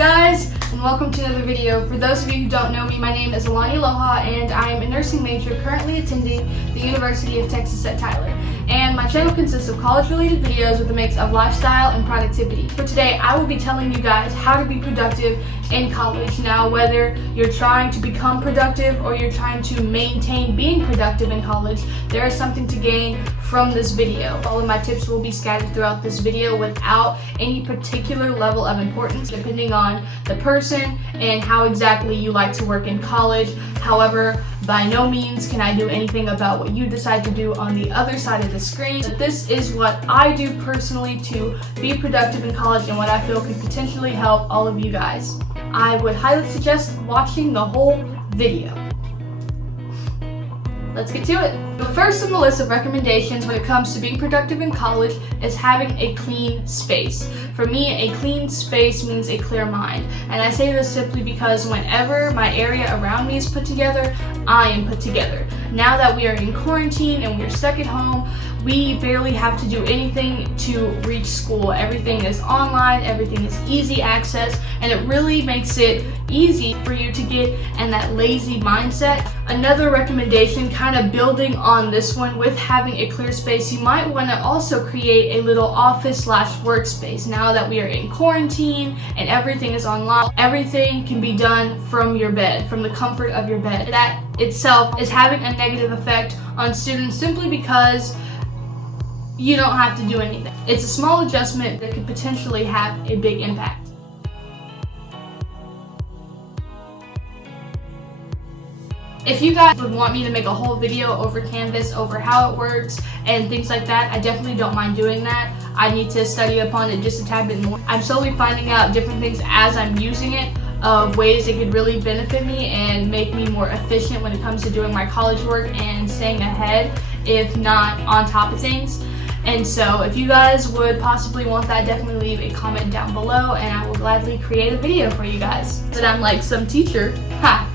guys, and welcome to another video. For those of you who don't know me, my name is Alani Aloha, and I am a nursing major currently attending the University of Texas at Tyler. And my channel consists of college-related videos with a mix of lifestyle and productivity. For today, I will be telling you guys how to be productive in college. Now, whether you're trying to become productive or you're trying to maintain being productive in college, there is something to gain from this video. All of my tips will be scattered throughout this video without any particular level of importance, depending on the person and how exactly you like to work in college. However, by no means can I do anything about what you decide to do on the other side of the screen. But this is what I do personally to be productive in college and what I feel could potentially help all of you guys. I would highly suggest watching the whole video. Let's get to it. The first on the list of recommendations when it comes to being productive in college is having a clean space. For me, a clean space means a clear mind. And I say this simply because whenever my area around me is put together, I am put together. Now that we are in quarantine and we're stuck at home, we barely have to do anything to reach school. Everything is online, everything is easy access, and it really makes it easy for you to get in that lazy mindset. Another recommendation, kind of building on this one with having a clear space, you might want to also create a little office/workspace. Now that we are in quarantine and everything is online, everything can be done from your bed, from the comfort of your bed. That itself is having a negative effect on students simply because you don't have to do anything. It's a small adjustment that could potentially have a big impact. If you guys would want me to make a whole video over Canvas, over how it works and things like that, I definitely don't mind doing that. I need to study upon it just a tad bit more. I'm slowly finding out different things as I'm using it, of ways it could really benefit me and make me more efficient when it comes to doing my college work and staying ahead, if not on top of things. And so if you guys would possibly want that, definitely leave a comment down below and I will gladly create a video for you guys. That I'm like some teacher. Ha!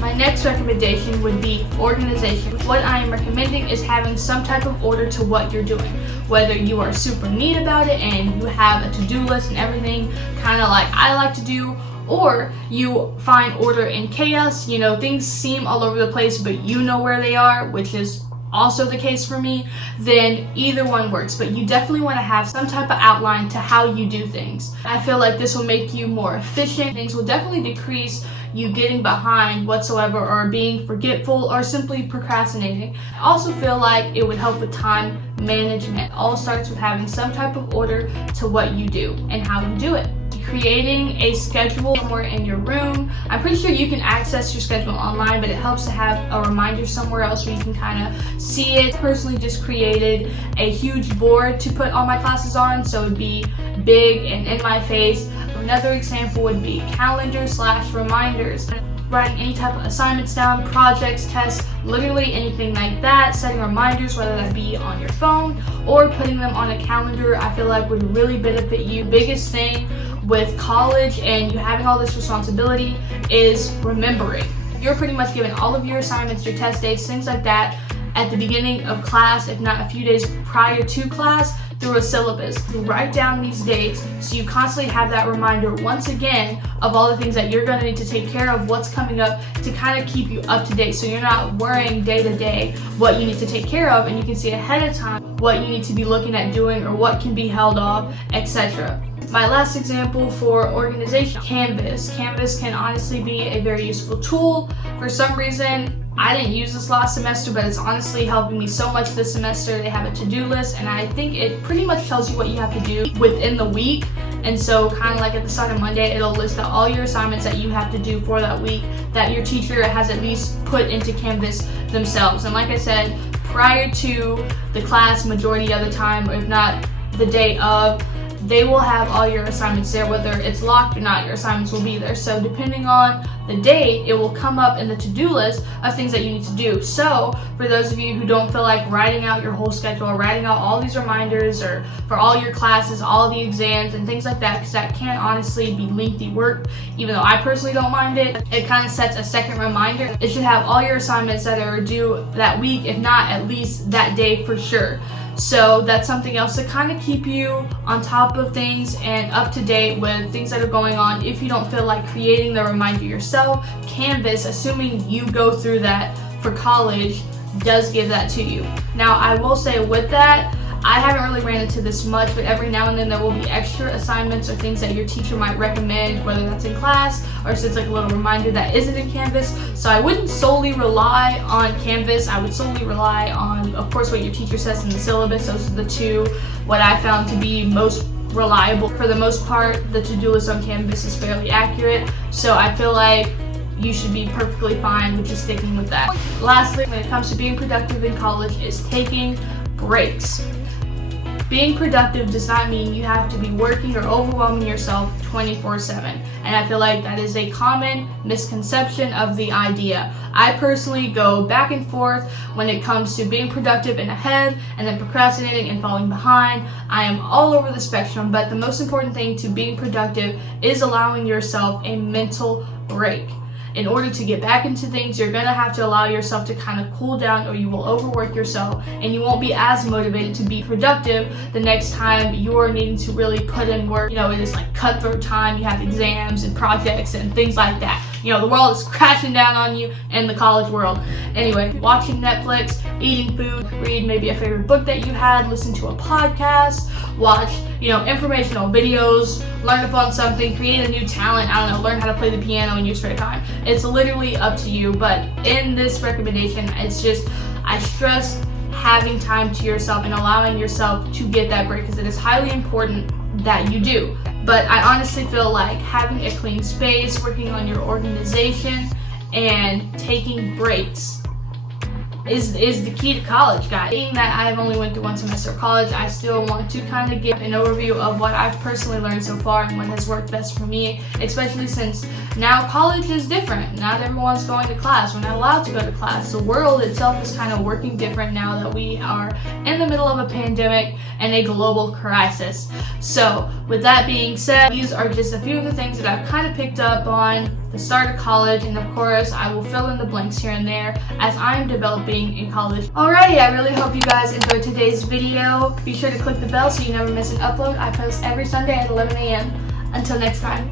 My next recommendation would be organization. What I am recommending is having some type of order to what you're doing. Whether you are super neat about it and you have a to-do list and everything, kind of like I like to do, or you find order in chaos. You know, things seem all over the place, but you know where they are, which is also the case for me, then either one works. But you definitely want to have some type of outline to how you do things. I feel like this will make you more efficient. Things will definitely decrease you getting behind whatsoever or being forgetful or simply procrastinating. I also feel like it would help with time management. It all starts with having some type of order to what you do and how you do it. Creating a schedule somewhere in your room. I'm pretty sure you can access your schedule online, but it helps to have a reminder somewhere else where you can kind of see it. Personally just created a huge board to put all my classes on, so it'd be big and in my face. Another example would be calendar/reminders. Writing any type of assignments down, projects, tests, literally anything like that. Setting reminders, whether that be on your phone or putting them on a calendar, I feel like would really benefit you. Biggest thing with college and you having all this responsibility is remembering. You're pretty much given all of your assignments, your test dates, things like that at the beginning of class, if not a few days prior to class, through a syllabus. You write down these dates so you constantly have that reminder once again of all the things that you're going to need to take care of, what's coming up, to kind of keep you up to date so you're not worrying day to day what you need to take care of, and you can see ahead of time what you need to be looking at doing or what can be held off, etc. My last example for organization, Canvas. Canvas can honestly be a very useful tool. For some reason, I didn't use this last semester, but it's honestly helping me so much this semester. They have a to-do list, and I think it pretty much tells you what you have to do within the week. And so kind of like at the start of Monday, it'll list out all your assignments that you have to do for that week that your teacher has at least put into Canvas themselves. And like I said, prior to the class, majority of the time, or if not the day of, they will have all your assignments there. Whether it's locked or not, your assignments will be there. So depending on the date, it will come up in the to-do list of things that you need to do. So for those of you who don't feel like writing out your whole schedule or writing out all these reminders or for all your classes, all the exams and things like that, because that can honestly be lengthy work, even though I personally don't mind it, it kind of sets a second reminder. It should have all your assignments that are due that week, if not at least that day for sure. So that's something else to kind of keep you on top of things and up to date with things that are going on. If you don't feel like creating the reminder yourself, Canvas, assuming you go through that for college, does give that to you. Now, I will say with that, I haven't really ran into this much, but every now and then there will be extra assignments or things that your teacher might recommend, whether that's in class or if it's like a little reminder that isn't in Canvas. So I wouldn't solely rely on Canvas. I would solely rely on, of course, what your teacher says in the syllabus. Those are the two, what I found to be most reliable. For the most part, the to-do list on Canvas is fairly accurate. So I feel like you should be perfectly fine with just sticking with that. Lastly, when it comes to being productive in college, is taking breaks. Being productive does not mean you have to be working or overwhelming yourself 24/7. And I feel like that is a common misconception of the idea. I personally go back and forth when it comes to being productive and ahead and then procrastinating and falling behind. I am all over the spectrum, but the most important thing to being productive is allowing yourself a mental break. In order to get back into things, you're gonna have to allow yourself to kind of cool down, or you will overwork yourself and you won't be as motivated to be productive the next time you're needing to really put in work. You know, it is like cutthroat time, you have exams and projects and things like that. You know, the world is crashing down on you in the college world. Anyway, watching Netflix, eating food, read maybe a favorite book that you had, listen to a podcast, watch, you know, informational videos, learn upon something, create a new talent, I don't know, learn how to play the piano in your spare time. It's literally up to you, but in this recommendation, it's just, I stress having time to yourself and allowing yourself to get that break, because it is highly important that you do. But I honestly feel like having a clean space, working on your organization, and taking breaks is the key to college, guys. Being that I've only went through one semester of college, I still want to kind of give an overview of what I've personally learned so far and what has worked best for me, especially since now college is different. Not everyone's going to class. We're not allowed to go to class. The world itself is kind of working different now that we are in the middle of a pandemic and a global crisis. So with that being said, these are just a few of the things that I've kind of picked up on the start of college, and of course I will fill in the blanks here and there as I'm developing in college. Alrighty, I really hope you guys enjoyed today's video. Be sure to click the bell so you never miss an upload. I post every Sunday at 11 a.m. Until next time.